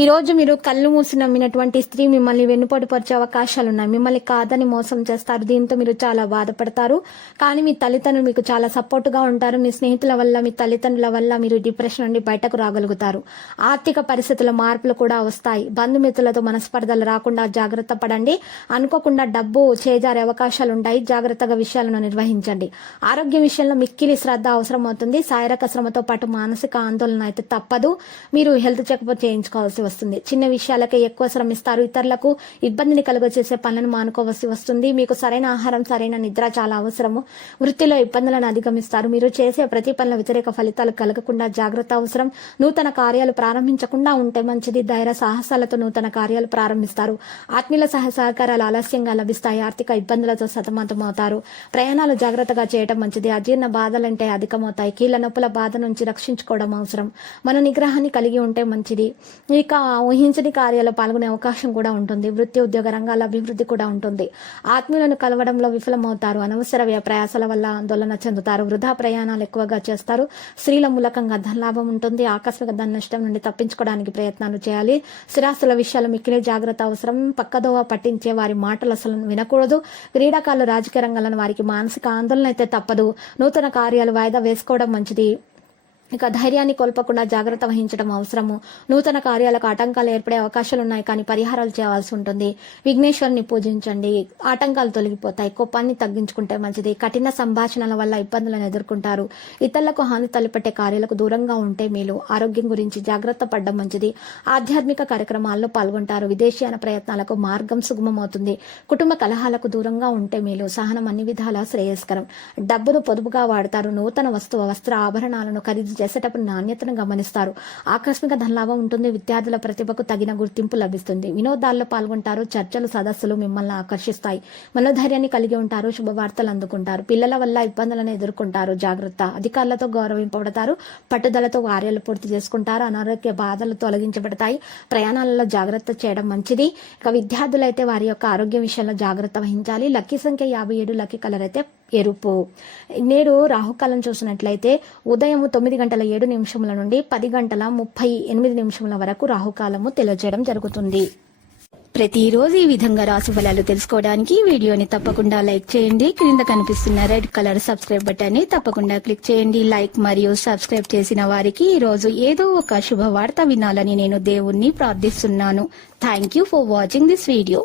ఈరోజు మీరు కళ్ళు మూసి నమ్మినటువంటి స్త్రీ మిమ్మల్ని వెన్నుపడిపరిచే అవకాశాలు ఉన్నాయి. మిమ్మల్ని కాదని మోసం చేస్తారు. దీంతో మీరు చాలా బాధపడతారు. కానీ మీ తల్లిదండ్రులు మీకు చాలా సపోర్టుగా ఉంటారు. మీ స్నేహితుల వల్ల మీ తల్లిదండ్రుల వల్ల మీరు డిప్రెషన్ నుండి బయటకు రాగలుగుతారు. ఆర్థిక పరిస్థితుల మార్పులు కూడా వస్తాయి. బంధుమిత్రులతో మనస్పర్ధలు రాకుండా జాగ్రత్త పడండి. అనుకోకుండా డబ్బు చేజారే అవకాశాలు ఉంటాయి. జాగ్రత్తగా విషయాలను నిర్వహించండి. ఆరోగ్య విషయంలో మిక్కిలి శ్రద్ధ అవసరం అవుతుంది శారీరక శ్రమతో పాటు మానసిక ఆందోళన అయితే తప్పదు. మీరు హెల్త్ చెకప్ చేయించుకోవాల్సి వస్తుంది. చిన్న విషయాలకే ఎక్కువ శ్రమిస్తారు ఇతరులకు ఇబ్బందిని కలుగజేసే పనులను మానుకోవాల్సి వస్తుంది. మీకు సరైన ఆహారం సరైన నిద్ర చాలా అవసరము. వృత్తిలో ఇబ్బందులను అధిగమిస్తారు. మీరు చేసే ప్రతి పనుల వ్యతిరేక ఫలితాలు కలగకుండా జాగ్రత్త అవసరం. నూతన కార్యాలు ప్రారంభించకుండా ఉంటే మంచిది. ధైర్య సాహసాలతో నూతన కార్యాలు ప్రారంభిస్తారు. ఆత్మీయుల సహ సహకారాలు ఆలస్యంగా లభిస్తాయి. ఆర్థిక ఇబ్బందులతో సతమతమవుతారు ప్రయాణాలు జాగ్రత్తగా చేయడం మంచిది. అజీర్ణ బాధలంటే అధికమవుతాయి. కీళ్ళ నొప్పుల బాధ నుంచి రక్షించుకోవడం అవసరం. మన నిగ్రహాన్ని కలిగి ఉంటే మంచిది. ఇక ఊహించని కార్యాల్లో పాల్గొనే అవకాశం కూడా ఉంటుంది. వృత్తి ఉద్యోగ రంగాల అభివృద్ధి కూడా ఉంటుంది. ఆత్మీయులను కలవడంలో విఫలమవుతారు. అనవసర ప్రయాసాల వల్ల ఆందోళన చెందుతారు. వృధా ప్రయాణాలు ఎక్కువగా చేస్తారు. స్త్రీల మూలకంగా ధనలాభం ఉంటుంది. ఆకస్మిక ధన నష్టం నుండి తప్పించుకోవడానికి ప్రయత్నాలు చేయాలి. స్థిరాస్తుల విషయాలు మిక్కిలే జాగ్రత్త అవసరం. పక్కదోవ పట్టించే వారి మాటలు అసలు వినకూడదు. క్రీడాకారులు రాజకీయ రంగంలో వారికి మానసిక ఆందోళన అయితే తప్పదు. నూతన కార్యాలు వాయిదా వేసుకోవడం మంచిది. ఇక ధైర్యాన్ని కోల్పోకుండా జాగ్రత్త వహించడం అవసరము. నూతన కార్యాలకు ఆటంకాలు ఏర్పడే అవకాశాలు ఉన్నాయి కానీ పరిహారాలు చేయాల్సి ఉంటుంది. విఘ్నేశ్వరుని పూజించండి. ఆటంకాలు తొలగిపోతాయి. కోపాన్ని తగ్గించుకుంటే మంచిది. కఠిన సంభాషణల వల్ల ఇబ్బందులను ఎదుర్కొంటారు. ఇతరులకు హాని తలపెట్టే కార్యాలకు దూరంగా ఉంటే మేలు. ఆరోగ్యం గురించి జాగ్రత్త పడడం మంచిది. ఆధ్యాత్మిక కార్యక్రమాల్లో పాల్గొంటారు. విదేశీయాన ప్రయత్నాలకు మార్గం సుగమమవుతుంది. కుటుంబ కలహాలకు దూరంగా ఉంటే మేలు. సహనం అన్ని విధాలా శ్రేయస్కరం. డబ్బును పొదుపుగా వాడతారు. నూతన వస్తువు వస్త్ర ఆభరణాలను ఖరీదు చేసేటప్పుడు నాణ్యతను గమనిస్తారు. ఆకస్మిక ధనలాభం ఉంటుంది. విద్యార్థుల ప్రతిభకు తగిన గుర్తింపు లభిస్తుంది. వినోదాల్లో పాల్గొంటారు. చర్చలు సదస్సులు మిమ్మల్ని ఆకర్షిస్తాయి. మనోధైర్యాన్ని కలిగి ఉంటారు. శుభవార్తలు అందుకుంటారు. పిల్లల వల్ల ఇబ్బందులను ఎదుర్కొంటారు. జాగ్రత్త. అధికారులతో గౌరవింపబడతారు. పట్టుదలతో వార్యలు పూర్తి చేసుకుంటారు. అనారోగ్య బాధలు తొలగించబడతాయి. ప్రయాణాలలో జాగ్రత్త చేయడం మంచిది. ఇక విద్యార్థులైతే వారి యొక్క ఆరోగ్య విషయంలో జాగ్రత్త వహించాలి. లక్కీ సంఖ్య యాభై ఏడు లక్కీ కలర్ అయితే ఎరుపు. నేడు రాహుకాలం చూసినట్లయితే ఉదయం తొమ్మిది గంటల ఏడు నిమిషముల నుండి పది గంటల ముప్పై ఎనిమిది నిమిషముల వరకు రాహుకాలము తెలియజేయడం జరుగుతుంది. ప్రతిరోజు ఈ విధంగా రాశి ఫలాలు తెలుసుకోవడానికి వీడియోని తప్పకుండా లైక్ చేయండి. క్రింద కనిపిస్తున్న రెడ్ కలర్ సబ్స్క్రైబ్ బటన్ని తప్పకుండా క్లిక్ చేయండి. లైక్ మరియు సబ్స్క్రైబ్ చేసిన వారికి ఈ రోజు ఏదో ఒక శుభవార్త వినాలని నేను దేవుణ్ణి ప్రార్థిస్తున్నాను. Thank you for watching this video